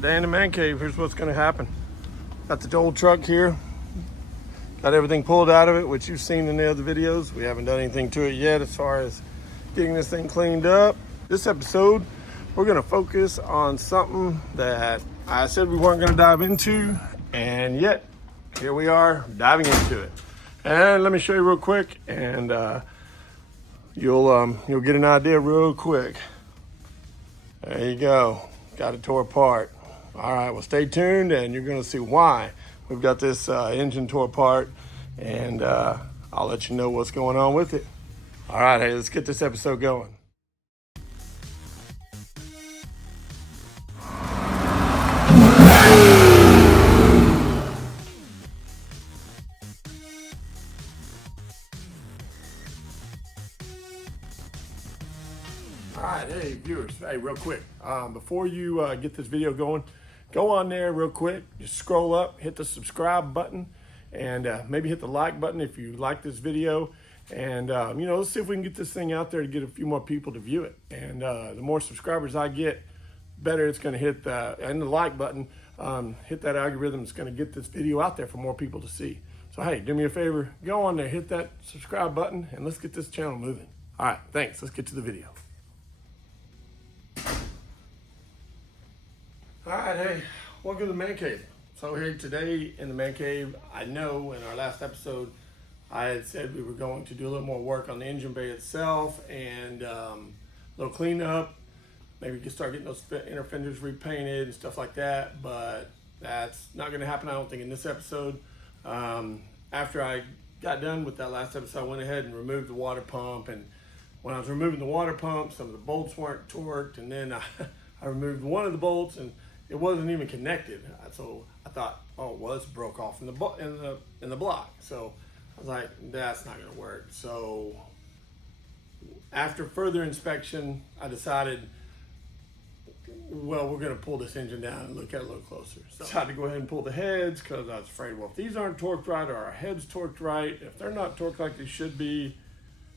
Today in the man cave, here's what's gonna happen. Got the old truck here. Got everything pulled out of it, which you've seen in the other videos. We haven't done anything to it yet as far as getting this thing cleaned up. This episode, we're gonna focus on something that I said we weren't gonna dive into, and yet here we are diving into it. And let me show you real quick, and you'll get an idea real quick. There you go, got it tore apart. All right, well, stay tuned and you're gonna see why we've got this engine tore apart, and I'll let you know what's going on with it. All right, hey, let's get this episode going. All right, hey viewers, hey, real quick, before you get this video going, go on there real quick, just scroll up, hit the subscribe button, and maybe hit the like button if you like this video. And let's see if we can get this thing out there to get a few more people to view it. And the more subscribers I get, better it's gonna hit and the like button, hit that algorithm. It's gonna get this video out there for more people to see. So hey, do me a favor, go on there, hit that subscribe button, and let's get this channel moving. All right, thanks, let's get to the video. All right, hey, welcome to the man cave. So here today in the man cave, I know in our last episode, I had said we were going to do a little more work on the engine bay itself and a little cleanup. Maybe we can start getting those inner fenders repainted and stuff like that, but that's not gonna happen, I don't think, in this episode. After I got done with that last episode, I went ahead and removed the water pump, and when I was removing the water pump, some of the bolts weren't torqued, and then I removed one of the bolts and it wasn't even connected. So I thought, oh, well, it's broke off in the block. So I was like, that's not gonna work. So after further inspection, I decided, well, we're gonna pull this engine down and look at it a little closer. So I decided to go ahead and pull the heads because I was afraid, well, if these aren't torqued right or our heads torqued right, if they're not torqued like they should be,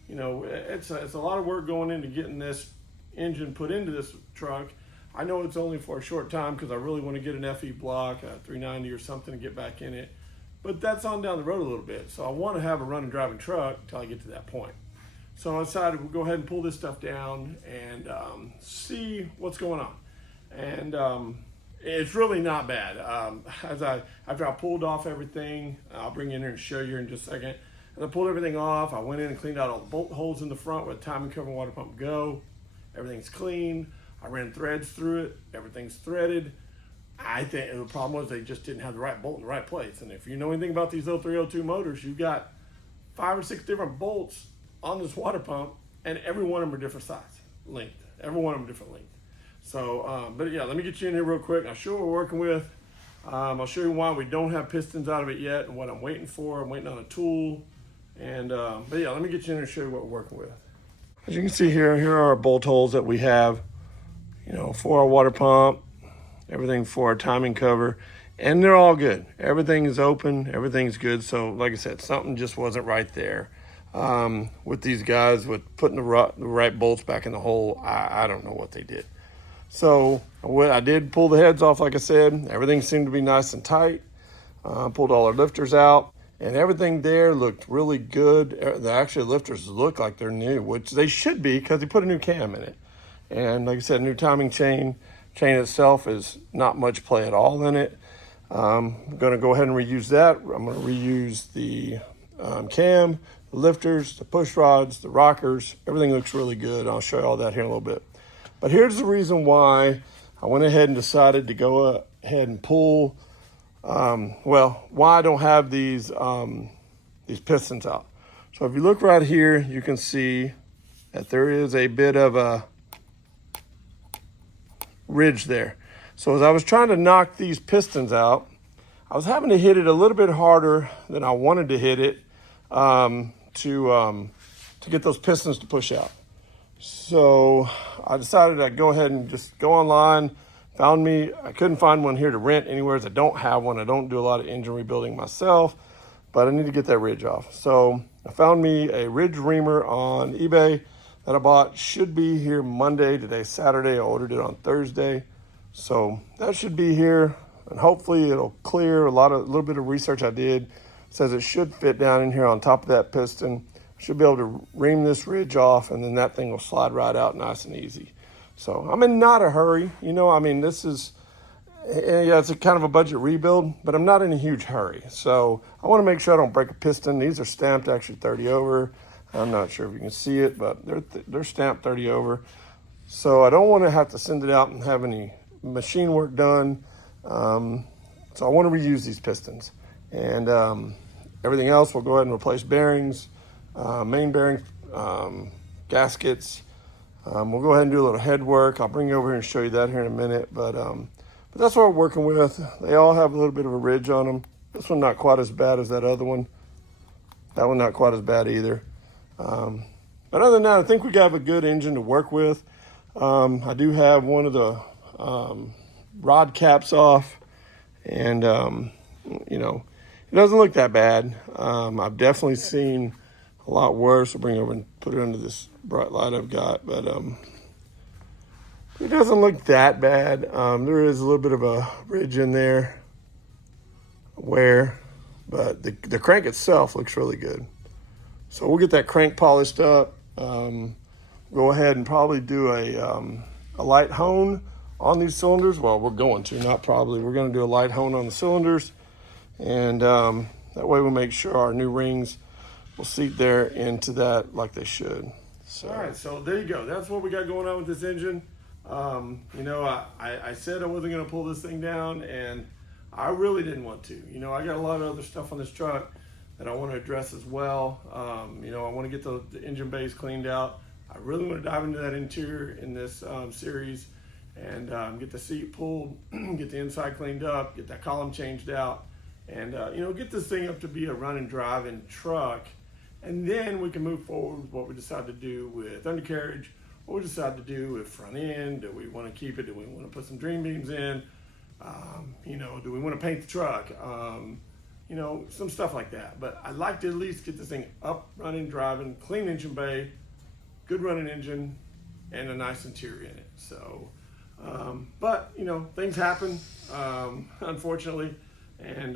it's a lot of work going into getting this engine put into this truck. I know it's only for a short time because I really want to get an FE block, a 390 or something, to get back in it. But that's on down the road a little bit. So I want to have a running driving truck until I get to that point. So I decided we'll go ahead and pull this stuff down and see what's going on. And it's really not bad. After I pulled off everything, I'll bring you in here and show you in just a second. As I pulled everything off, I went in and cleaned out all the bolt holes in the front where the timing cover and water pump go. Everything's clean. I ran threads through it. Everything's threaded. I think the problem was they just didn't have the right bolt in the right place. And if you know anything about these 0302 motors, you've got 5 or 6 different bolts on this water pump, and every one of them are different size, length. Every one of them different length. So, but yeah, let me get you in here real quick. I'll show you what we're working with. I'll show you why we don't have pistons out of it yet and what I'm waiting for. I'm waiting on a tool. And, but yeah, let me get you in here and show you what we're working with. As you can see here are our bolt holes that we have, for our water pump, everything for our timing cover, and they're all good. Everything is open, everything's good. So like I said, something just wasn't right there with these guys with putting the right bolts back in the hole. I don't know what they did. So I did pull the heads off, like I said. Everything seemed to be nice and tight. Pulled all our lifters out, and everything there looked really good. The actual lifters look like they're new, which they should be because they put a new cam in it. And like I said, new timing chain itself is not much play at all in it. I'm gonna go ahead and reuse that. I'm gonna reuse the cam, the lifters, the push rods, the rockers. Everything looks really good. I'll show you all that here in a little bit. But here's the reason why I went ahead and decided to go ahead and pull, why I don't have these pistons out. So if you look right here, you can see that there is a bit of a ridge there. So as I was trying to knock these pistons out, I was having to hit it a little bit harder than I wanted to hit it to get those pistons to push out. So I decided I'd go ahead and just go online, I couldn't find one here to rent anywhere. I don't have one. I don't do a lot of engine rebuilding myself, but I need to get that ridge off. So I found me a ridge reamer on eBay that I bought. Should be here Monday. Today's Saturday. I ordered it on Thursday. So that should be here, and hopefully it'll clear. A little bit of research I did says it should fit down in here on top of that piston. Should be able to ream this ridge off, and then that thing will slide right out nice and easy. So I'm in not a hurry. I mean, this is, yeah, it's a kind of a budget rebuild, but I'm not in a huge hurry. So I want to make sure I don't break a piston. These are stamped actually 30 over. I'm not sure if you can see it, but they're stamped 30 over. So I don't want to have to send it out and have any machine work done. So I want to reuse these pistons. And everything else, we'll go ahead and replace bearings, main bearings, gaskets. We'll go ahead and do a little head work. I'll bring you over here and show you that here in a minute. But that's what we're working with. They all have a little bit of a ridge on them. This one not quite as bad as that other one. That one not quite as bad either. But other than that, I think we have a good engine to work with. I do have one of the rod caps off, and it doesn't look that bad. I've definitely seen a lot worse. I'll bring it over and put it under this bright light I've got, but it doesn't look that bad. There is a little bit of a ridge in there, but the crank itself looks really good. So we'll get that crank polished up. Go ahead and probably do a light hone on these cylinders. Well, we're going to, not probably. We're going to do a light hone on the cylinders, and that way we'll make sure our new rings will seat there into that like they should. So. All right, so there you go. That's what we got going on with this engine. I said I wasn't going to pull this thing down, and I really didn't want to. I got a lot of other stuff on this truck that I want to address as well. I want to get the engine bays cleaned out. I really want to dive into that interior in this series, and get the seat pulled, get the inside cleaned up, get that column changed out, and get this thing up to be a run and drive in truck. And then we can move forward with what we decide to do with undercarriage, what we decide to do with front end. Do we want to keep it? Do we want to put some dream beams in? Do we want to paint the truck? Some stuff like that. But I'd like to at least get this thing up, running, driving, clean engine bay, good running engine, and a nice interior in it. So, but things happen, unfortunately, and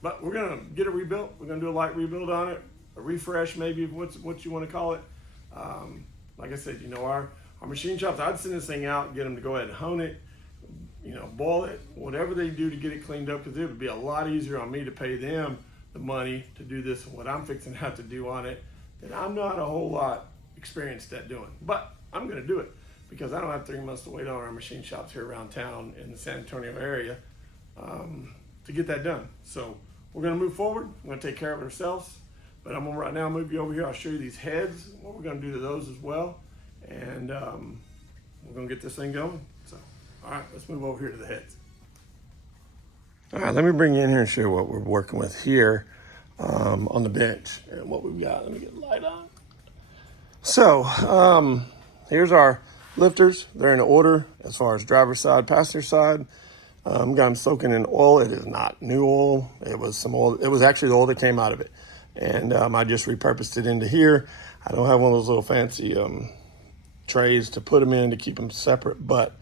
but we're gonna get it rebuilt. We're gonna do a light rebuild on it, a refresh maybe, what you want to call it. Like I said, our machine shops, I'd send this thing out, get them to go ahead and hone it, boil it, whatever they do to get it cleaned up, because it would be a lot easier on me to pay them the money to do this, what I'm fixing to have to do on it, that I'm not a whole lot experienced at doing. But I'm going to do it because I don't have 3 months to wait on our machine shops here around town in the San Antonio area to get that done. So we're going to move forward. We're going to take care of it ourselves. But I'm going to right now move you over here. I'll show you these heads, what we're going to do to those as well. And we're going to get this thing going. So, all right, let's move over here to the heads. All right, let me bring you in here and show you what we're working with here on the bench and what we've got. Let me get the light on. So here's our lifters. They're in order as far as driver's side, passenger side. Got them soaking in oil. It is not new oil. It was some oil. It was actually the oil that came out of it. And I just repurposed it into here. I don't have one of those little fancy trays to put them in to keep them separate, but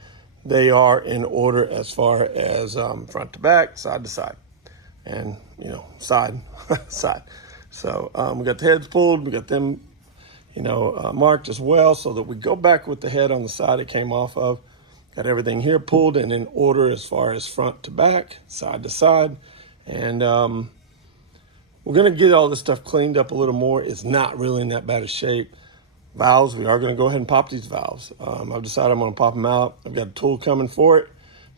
they are in order as far as front to back, side to side, and side side. So we got the heads pulled. We got them marked as well, so that we go back with the head on the side it came off of. Got everything here pulled and in order as far as front to back, side to side. And we're going to get all this stuff cleaned up a little more. It's not really in that bad a shape. Valves, we are going to go ahead and pop these valves. I've decided I'm going to pop them out. I've got a tool coming for it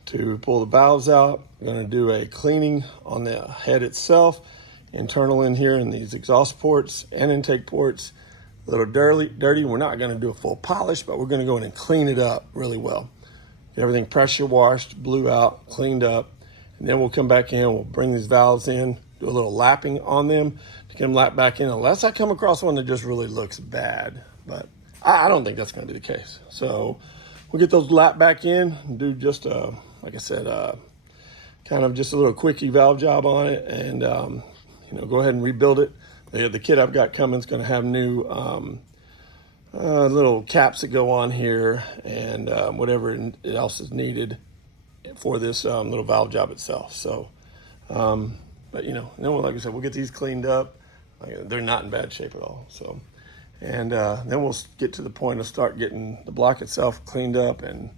to pull the valves out. I'm going to do a cleaning on the head itself, internal in here in these exhaust ports and intake ports. A little dirty. We're not going to do a full polish, but we're going to go in and clean it up really well. Get everything pressure washed, blew out, cleaned up, and then we'll come back in. We'll bring these valves in, do a little lapping on them to get them lapped back in, unless I come across one that just really looks bad. But I don't think that's going to be the case. So we'll get those lapped back in and do just, like I said, kind of just a little quickie valve job on it, and go ahead and rebuild it. The kit I've got coming is going to have new little caps that go on here, and whatever else is needed for this little valve job itself. So, but you know, then like I said, we'll get these cleaned up. They're not in bad shape at all. So, and then we'll get to the point of start getting the block itself cleaned up and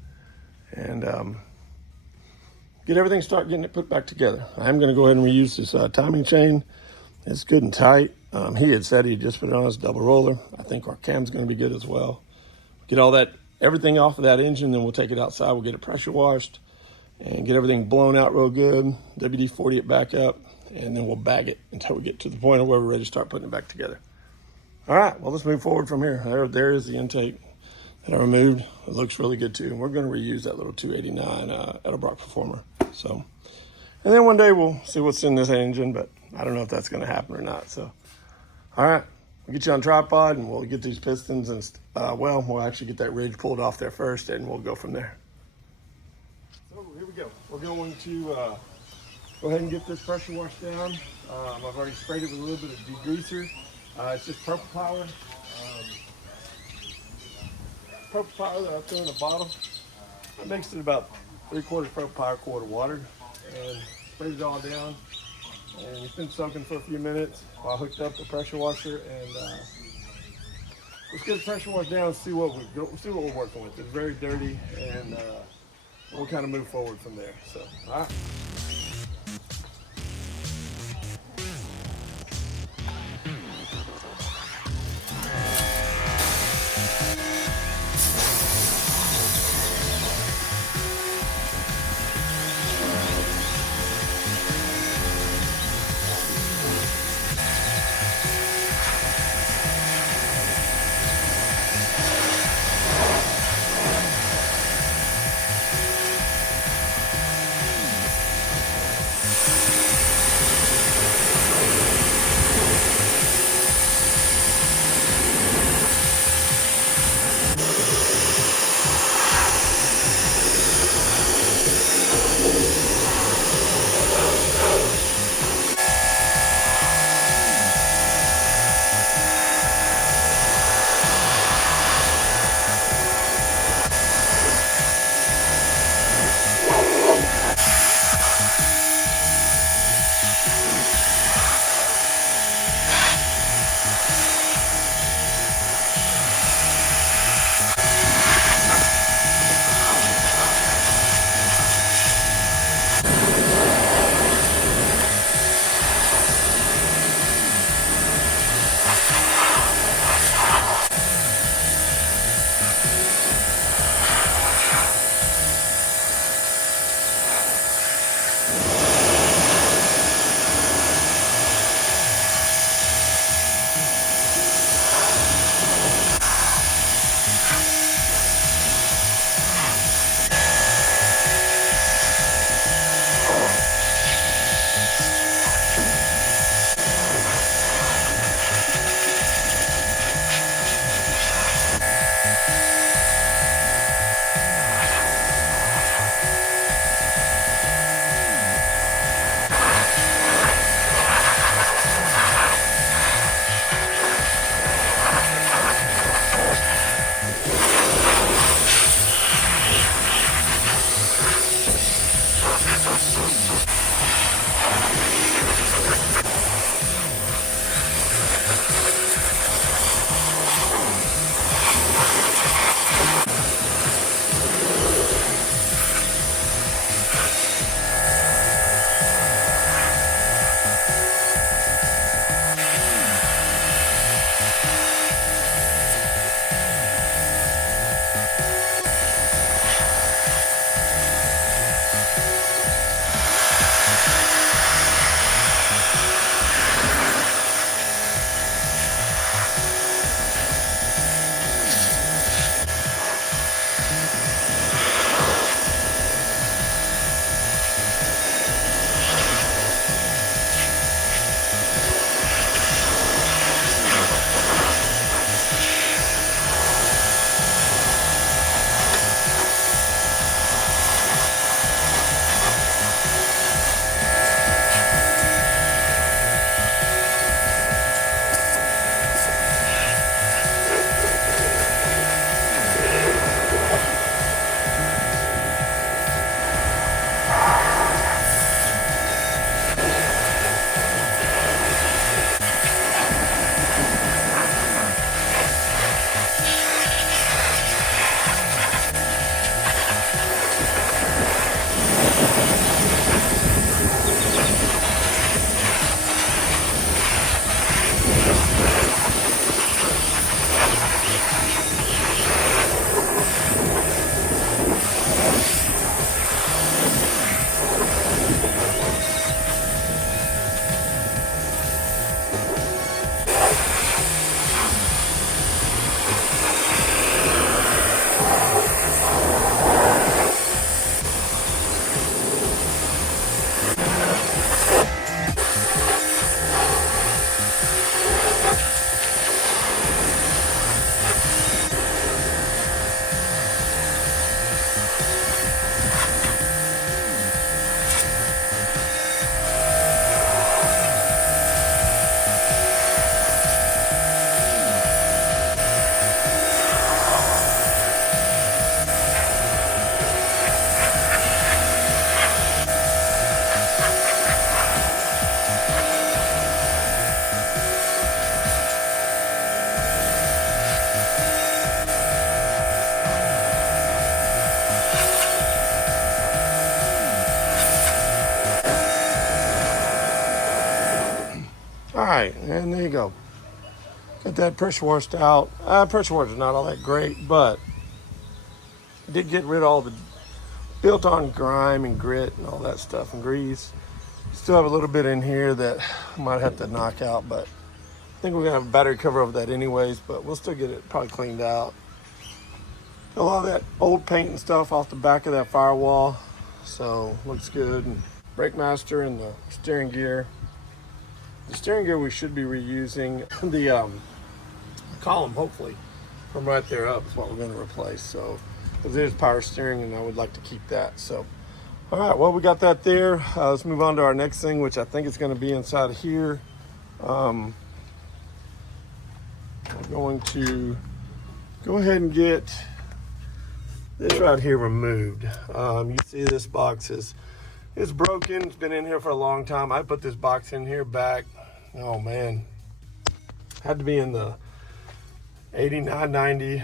get everything, start getting it put back together. I'm going to go ahead and reuse this timing chain. It's good and tight. He had said he'd just put it on his double roller. I think our cam's going to be good as well. Get all that, everything off of that engine, then we'll take it outside. We'll get it pressure washed and get everything blown out real good. WD-40 it back up, and then we'll bag it until we get to the point of where we're ready to start putting it back together. All right, well, let's move forward from here. There is the intake that I removed. It looks really good too. And we're going to reuse that little 289 Edelbrock Performer. So, and then one day we'll see what's in this engine, but I don't know if that's going to happen or not. So, all right, we'll get you on tripod and we'll get these pistons and, we'll actually get that ridge pulled off there first and we'll go from there. So here we go. We're going to go ahead and get this pressure washed down. I've already sprayed it with a little bit of degreaser. It's just purple power. Purple power that I threw in a bottle. I mixed it about 3/4 purple power, 1/4 water, and sprayed it all down. And it's been soaking for a few minutes while I hooked up the pressure washer. And let's get the pressure wash down and see what we're working with. It's very dirty, and we'll kind of move forward from there. So, all right. right, and there you go. Got that pressure washed out. Pressure washer is not all that great, but it did get rid of all the built-on grime and grit and all that stuff and grease. Still have a little bit in here that I might have to knock out, but I think we're gonna have a battery cover over that anyways, but we'll still get it probably cleaned out. A lot of that old paint and stuff off the back of that firewall, so looks good. And brake master and the steering gear. The steering gear we should be reusing. The column, hopefully, from right there up is what we're going to replace. So, because there's power steering, and I would like to keep that. So, all right, well, we got that there. Let's move on to our next thing, which I think is going to be inside of here. We're going to go ahead and get this right here removed. You see this box is broken. It's been in here for a long time. I put this box in here back, oh man, had to be in the 89, 90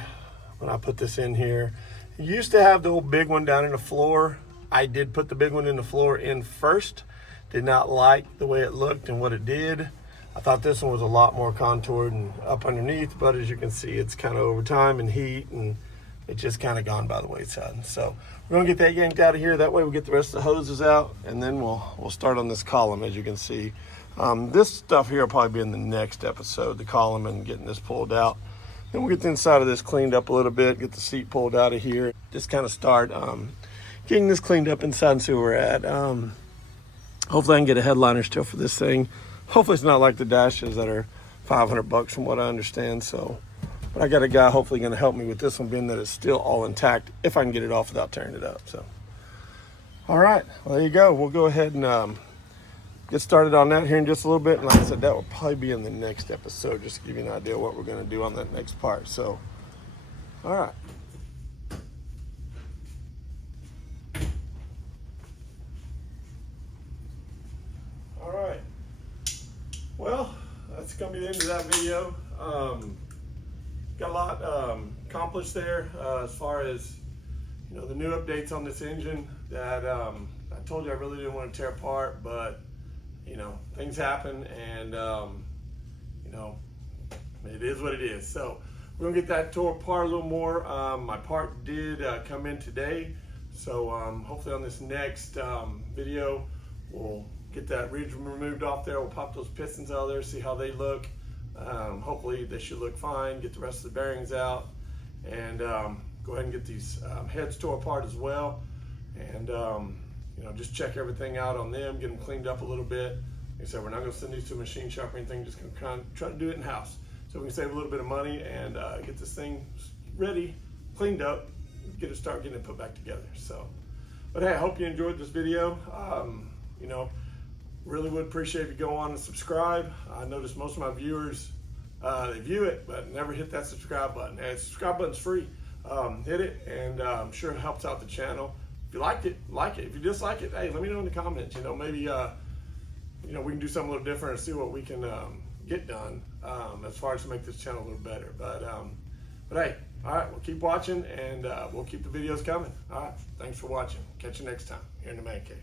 when I put this in here. It used to have the old big one down in the floor. I did put the big one in the floor in first. Did not like the way it looked and what it did. I thought this one was a lot more contoured and up underneath, but as you can see, it's kind of over time and heat, and it's just kind of gone by the wayside. So we're gonna get that yanked out of here. That way we get the rest of the hoses out, and then we'll start on this column. As you can see, this stuff here will probably be in the next episode, the column and getting this pulled out. Then we'll get the inside of this cleaned up a little bit, get the seat pulled out of here. Just kind of start getting this cleaned up inside and see where we're at. Hopefully I can get a headliner still for this thing. Hopefully it's not like the dashes that are $500 from what I understand. So, but I got a guy hopefully going to help me with this one, being that it's still all intact, if I can get it off without tearing it up. So, all right, well, there you go. We'll go ahead and get started on that here in just a little bit. And like I said, that will probably be in the next episode, just to give you an idea of what we're going to do on that next part. So, all right. All right. Well, that's going to be the end of that video. Got a lot accomplished there as far as, you know, the new updates on this engine that I told you I really didn't want to tear apart, but you know, things happen, and you know, it is what it is. So we're gonna get that tore apart a little more. My part did come in today, so hopefully on this next video we'll get that ridge removed off there. We'll pop those pistons out of there, see how they look. Hopefully they should look fine. Get the rest of the bearings out, and go ahead and get these heads tore apart as well. And you know, just check everything out on them, get them cleaned up a little bit. Like I said, we're not going to send these to a machine shop or anything. Just going to kind of try to do it in house, so we can save a little bit of money and get this thing ready, cleaned up, start getting it put back together. So, but hey, I hope you enjoyed this video. You know, really would appreciate if you go on and subscribe. I noticed most of my viewers, they view it, but never hit that subscribe button. And the subscribe button's free. Hit it, and I'm sure it helps out the channel. If you liked it, like it. If you dislike it, hey, let me know in the comments. You know, maybe you know, we can do something a little different and see what we can get done as far as to make this channel a little better. But hey, all right, we'll keep watching, and we'll keep the videos coming. All right, thanks for watching. Catch you next time here in the Man Cave.